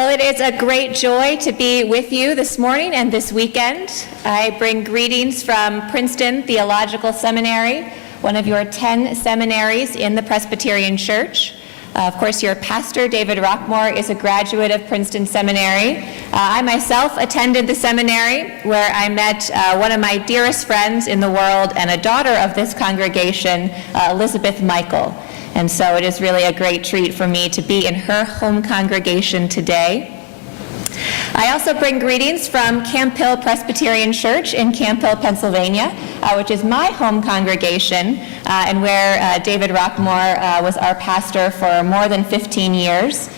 Well, it is a great joy to be with you this morning and this weekend. I bring greetings from Princeton Theological Seminary, one of your 10 seminaries in the Presbyterian Church. Of course, your pastor, David Rockmore, is a graduate of Princeton Seminary. I myself attended the seminary where I met one of my dearest friends in the world and a daughter of this congregation, Elizabeth Michael. And so it is really a great treat for me to be in her home congregation today. I also bring greetings from Camp Hill Presbyterian Church in Camp Hill, Pennsylvania, which is my home congregation and where David Rockmore was our pastor for more than 15 years.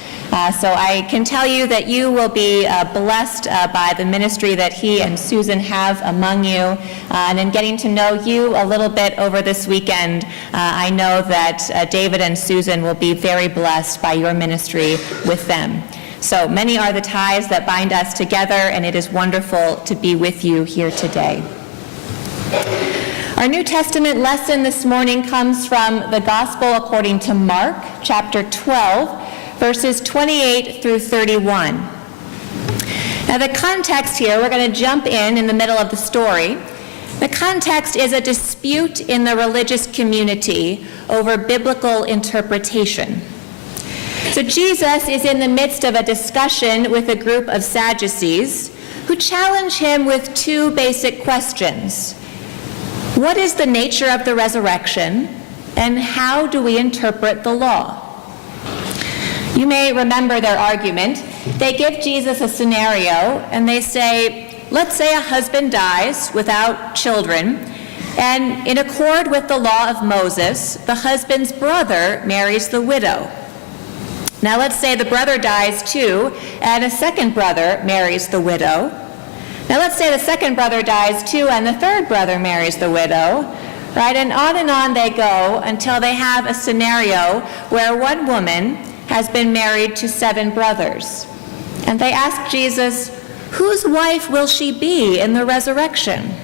So I can tell you that you will be blessed by the ministry that he and Susan have among you. And in getting to know you a little bit over this weekend, I know that David and Susan will be very blessed by your ministry with them. So many are the ties that bind us together, and it is wonderful to be with you here today. Our New Testament lesson this morning comes from the Gospel according to Mark, chapter 12, verses 28 through 31. Now the context here, we're going to jump in the middle of the story. The context is a dispute in the religious community over biblical interpretation. So Jesus is in the midst of a discussion with a group of Sadducees who challenge him with two basic questions. What is the nature of the resurrection, and how do we interpret the law? You may remember their argument. They give Jesus a scenario, and they say, let's say a husband dies without children, and in accord with the law of Moses, the husband's brother marries the widow. Now let's say the brother dies too, and a second brother marries the widow. Now let's say the second brother dies too, and the third brother marries the widow, right? And on they go until they have a scenario where one woman has been married to 7 brothers. And they ask Jesus, whose wife will she be in the resurrection?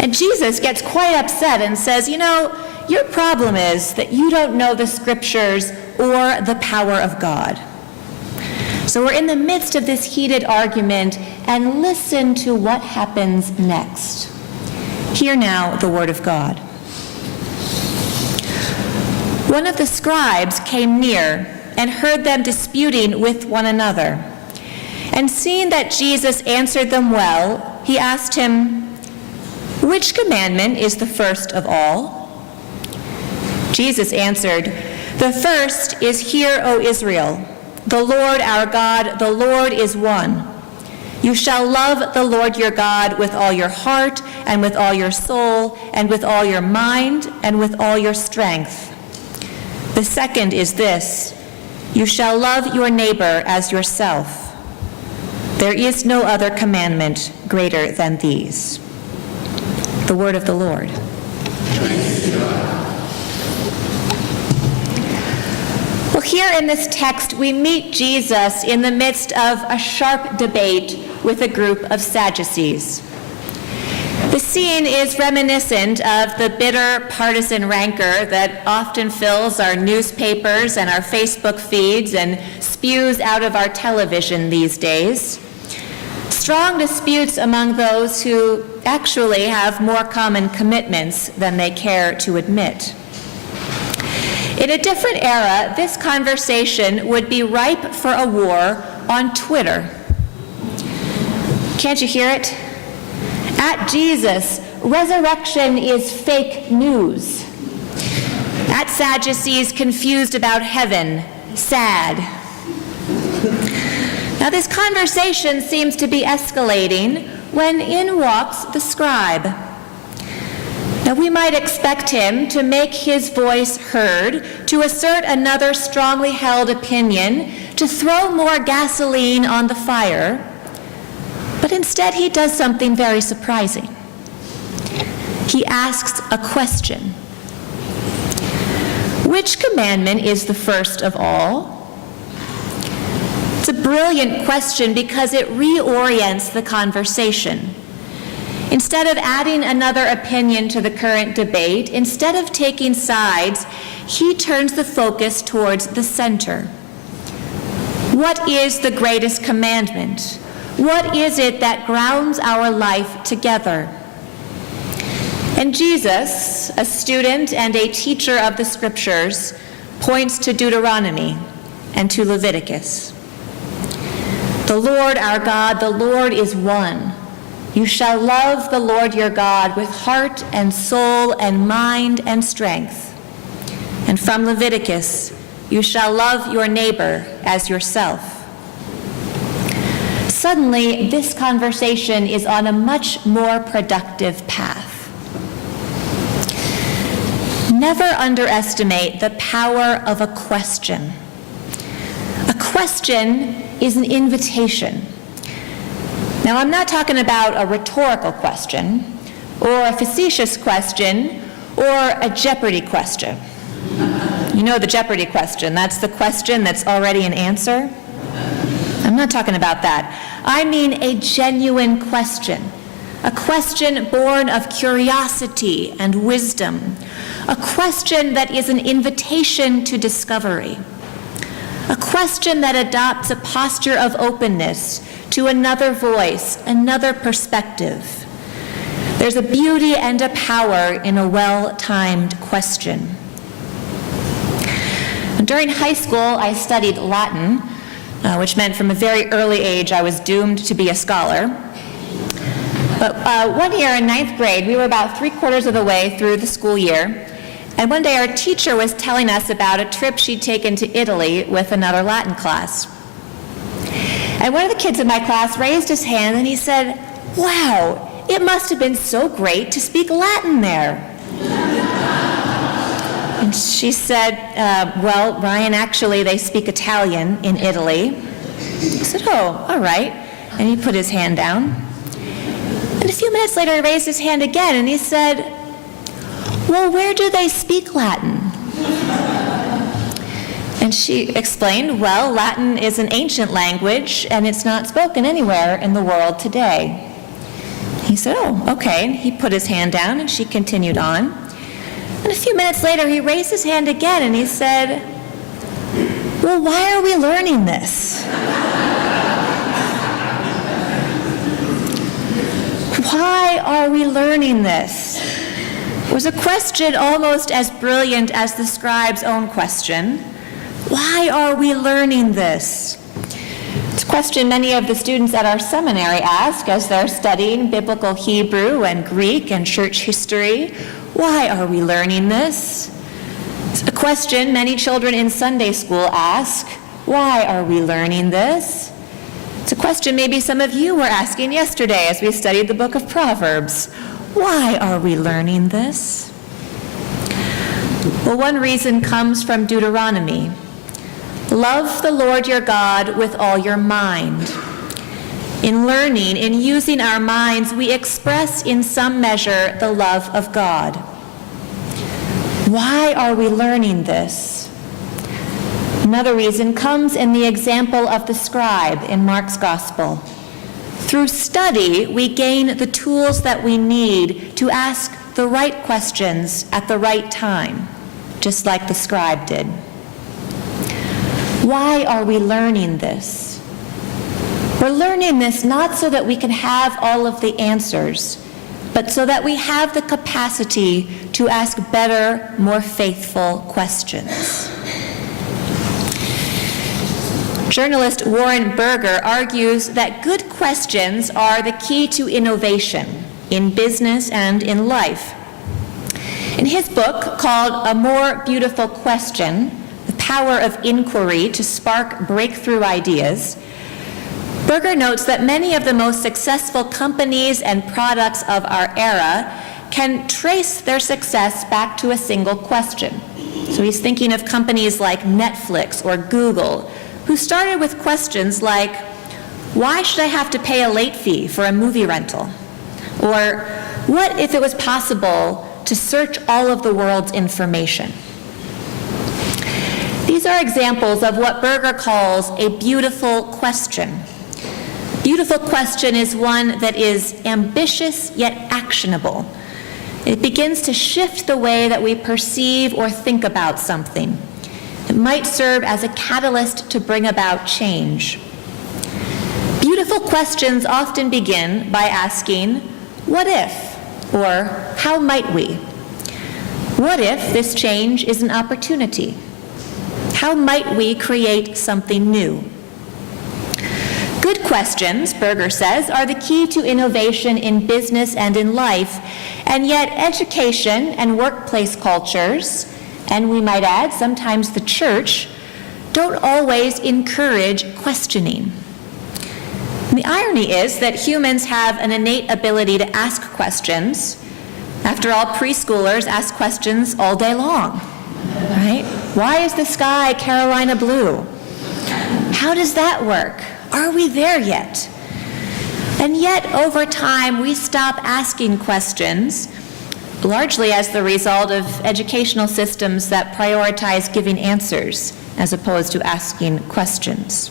And Jesus gets quite upset and says, your problem is that you don't know the scriptures or the power of God. So we're in the midst of this heated argument, and listen to what happens next. Hear now the word of God. One of the scribes came near and heard them disputing with one another. And seeing that Jesus answered them well, he asked him, which commandment is the first of all? Jesus answered, the first is, Hear, O Israel, the Lord our God, the Lord is one. You shall love the Lord your God with all your heart, and with all your soul, and with all your mind, and with all your strength. The second is this, you shall love your neighbor as yourself. There is no other commandment greater than these. The word of the Lord. Well, here in this text, we meet Jesus in the midst of a sharp debate with a group of Sadducees. The scene is reminiscent of the bitter partisan rancor that often fills our newspapers and our Facebook feeds and spews out of our television these days. Strong disputes among those who actually have more common commitments than they care to admit. In a different era, this conversation would be ripe for a war on Twitter. Can't you hear it? At Jesus, resurrection is fake news. At Sadducees, confused about heaven, sad. Now this conversation seems to be escalating when in walks the scribe. Now we might expect him to make his voice heard, to assert another strongly held opinion, to throw more gasoline on the fire. But instead he does something very surprising. He asks a question. Which commandment is the first of all? It's a brilliant question because it reorients the conversation. Instead of adding another opinion to the current debate, instead of taking sides, he turns the focus towards the center. What is the greatest commandment? What is it that grounds our life together? And Jesus, a student and a teacher of the Scriptures, points to Deuteronomy and to Leviticus. The Lord our God, the Lord is one. You shall love the Lord your God with heart and soul and mind and strength. And from Leviticus, you shall love your neighbor as yourself. Suddenly, this conversation is on a much more productive path. Never underestimate the power of a question. A question is an invitation. Now, I'm not talking about a rhetorical question, or a facetious question, or a Jeopardy question. You know the Jeopardy question. That's the question that's already an answer. I'm not talking about that. I mean a genuine question. A question born of curiosity and wisdom. A question that is an invitation to discovery. A question that adopts a posture of openness to another voice, another perspective. There's a beauty and a power in a well-timed question. During high school, I studied Latin, which meant from a very early age I was doomed to be a scholar. But one year in 9th grade, we were about 3/4 of the way through the school year, and one day our teacher was telling us about a trip she'd taken to Italy with another Latin class. And one of the kids in my class raised his hand and he said, "Wow, it must have been so great to speak Latin there." And she said, "Well, Ryan, actually they speak Italian in Italy." I said, "Oh, all right." And he put his hand down. And a few minutes later he raised his hand again and he said, "Well, where do they speak Latin?" And she explained, "Well, Latin is an ancient language and it's not spoken anywhere in the world today." He said, "Oh, okay." And he put his hand down and she continued on. And a few minutes later he raised his hand again and he said, "Well, why are we learning this? Why are we learning this?" It was a question almost as brilliant as the scribe's own question. Why are we learning this? It's a question many of the students at our seminary ask as they're studying biblical Hebrew and Greek and church history. Why are we learning this? It's a question many children in Sunday school ask. Why are we learning this? It's a question maybe some of you were asking yesterday as we studied the book of Proverbs. Why are we learning this? Well, one reason comes from Deuteronomy. Love the Lord your God with all your mind. In learning, in using our minds, we express in some measure the love of God. Why are we learning this? Another reason comes in the example of the scribe in Mark's Gospel. Through study, we gain the tools that we need to ask the right questions at the right time, just like the scribe did. Why are we learning this? We're learning this not so that we can have all of the answers, but so that we have the capacity to ask better, more faithful questions. Journalist Warren Berger argues that good questions are the key to innovation in business and in life. In his book called A More Beautiful Question, The Power of Inquiry to Spark Breakthrough Ideas, Berger notes that many of the most successful companies and products of our era can trace their success back to a single question. So he's thinking of companies like Netflix or Google, who started with questions like, why should I have to pay a late fee for a movie rental? Or what if it was possible to search all of the world's information? These are examples of what Berger calls a beautiful question. Beautiful question is one that is ambitious yet actionable. It begins to shift the way that we perceive or think about something. It might serve as a catalyst to bring about change. Beautiful questions often begin by asking, what if? Or how might we? What if this change is an opportunity? How might we create something new? Good questions, Berger says, are the key to innovation in business and in life, and yet education and workplace cultures, and we might add sometimes the church, don't always encourage questioning. And the irony is that humans have an innate ability to ask questions. After all, preschoolers ask questions all day long, right? Why is the sky Carolina blue? How does that work? Are we there yet? And yet, over time, we stop asking questions, largely as the result of educational systems that prioritize giving answers as opposed to asking questions.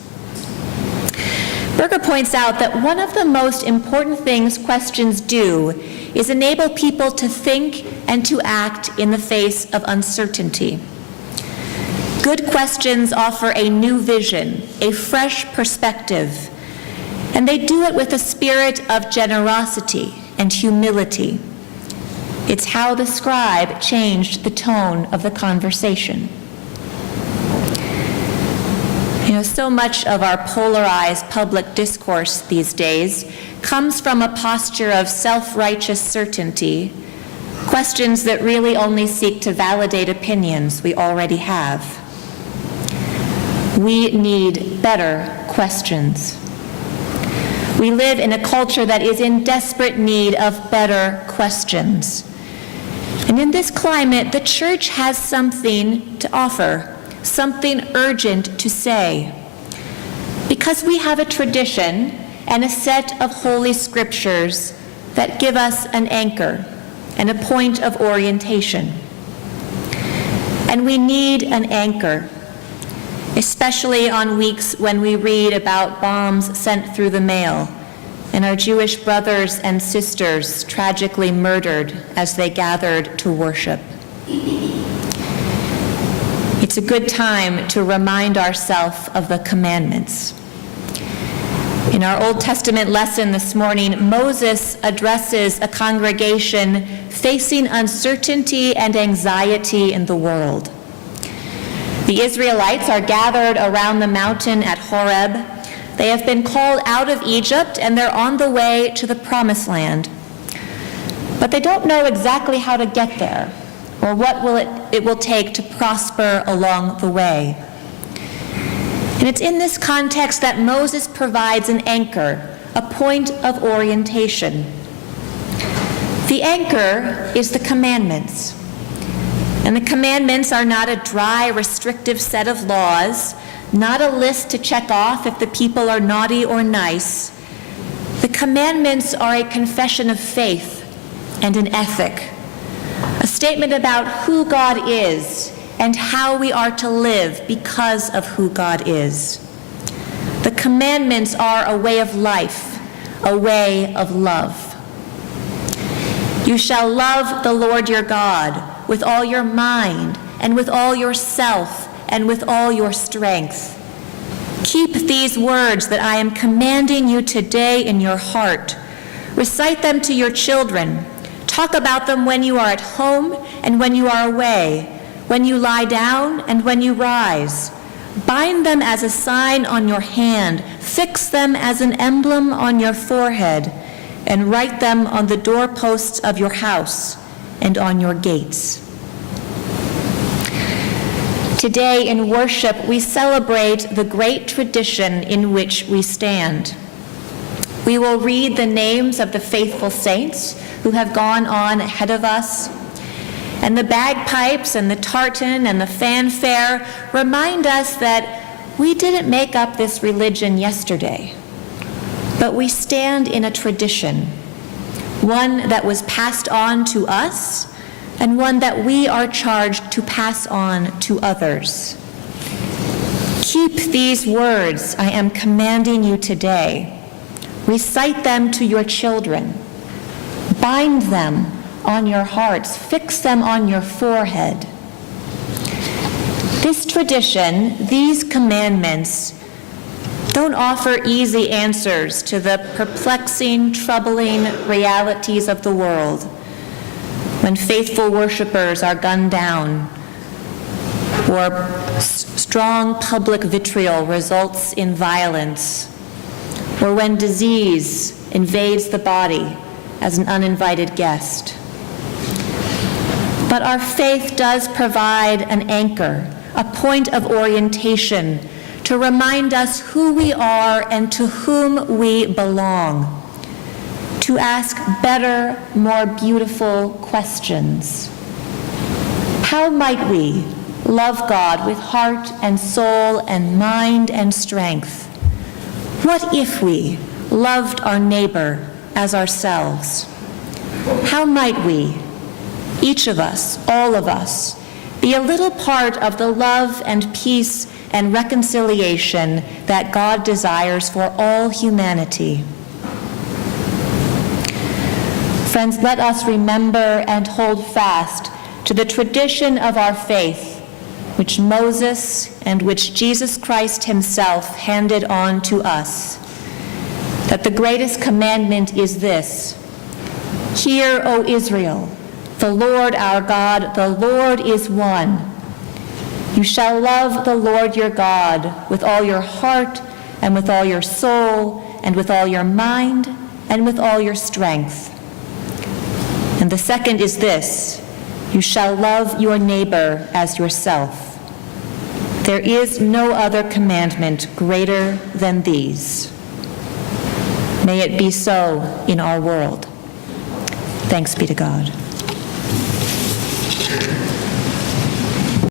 Berger points out that one of the most important things questions do is enable people to think and to act in the face of uncertainty. Good questions offer a new vision, a fresh perspective, and they do it with a spirit of generosity and humility. It's how the scribe changed the tone of the conversation. So much of our polarized public discourse these days comes from a posture of self-righteous certainty, questions that really only seek to validate opinions we already have. We need better questions. We live in a culture that is in desperate need of better questions. And in this climate, the church has something to offer, something urgent to say. Because we have a tradition and a set of holy scriptures that give us an anchor and a point of orientation. And we need an anchor, especially on weeks when we read about bombs sent through the mail and our Jewish brothers and sisters tragically murdered as they gathered to worship. It's a good time to remind ourselves of the commandments. In our Old Testament lesson this morning, Moses addresses a congregation facing uncertainty and anxiety in the world. The Israelites are gathered around the mountain at Horeb. They have been called out of Egypt, and they're on the way to the Promised Land. But they don't know exactly how to get there, or what it will take to prosper along the way. And it's in this context that Moses provides an anchor, a point of orientation. The anchor is the commandments. And the commandments are not a dry, restrictive set of laws, not a list to check off if the people are naughty or nice. The commandments are a confession of faith and an ethic, a statement about who God is and how we are to live because of who God is. The commandments are a way of life, a way of love. You shall love the Lord your God with all your mind and with all yourself and with all your strength. Keep these words that I am commanding you today in your heart. Recite them to your children. Talk about them when you are at home and when you are away, when you lie down and when you rise. Bind them as a sign on your hand. Fix them as an emblem on your forehead, and write them on the doorposts of your house and on your gates. Today in worship, we celebrate the great tradition in which we stand. We will read the names of the faithful saints who have gone on ahead of us. And the bagpipes and the tartan and the fanfare remind us that we didn't make up this religion yesterday, but we stand in a tradition, one that was passed on to us and one that we are charged to pass on to others. Keep these words I am commanding you today. Recite them to your children. Bind them on your hearts. Fix them on your forehead. This tradition, these commandments, don't offer easy answers to the perplexing, troubling realities of the world when faithful worshipers are gunned down, or strong public vitriol results in violence, or when disease invades the body as an uninvited guest. But our faith does provide an anchor, a point of orientation to remind us who we are and to whom we belong, to ask better, more beautiful questions. How might we love God with heart and soul and mind and strength? What if we loved our neighbor as ourselves? How might we, each of us, all of us, be a little part of the love and peace and reconciliation that God desires for all humanity? Friends, let us remember and hold fast to the tradition of our faith, which Moses and which Jesus Christ himself handed on to us, that the greatest commandment is this: Hear, O Israel, the Lord our God, the Lord is one. You shall love the Lord your God with all your heart and with all your soul and with all your mind and with all your strength. And the second is this: you shall love your neighbor as yourself. There is no other commandment greater than these. May it be so in our world. Thanks be to God.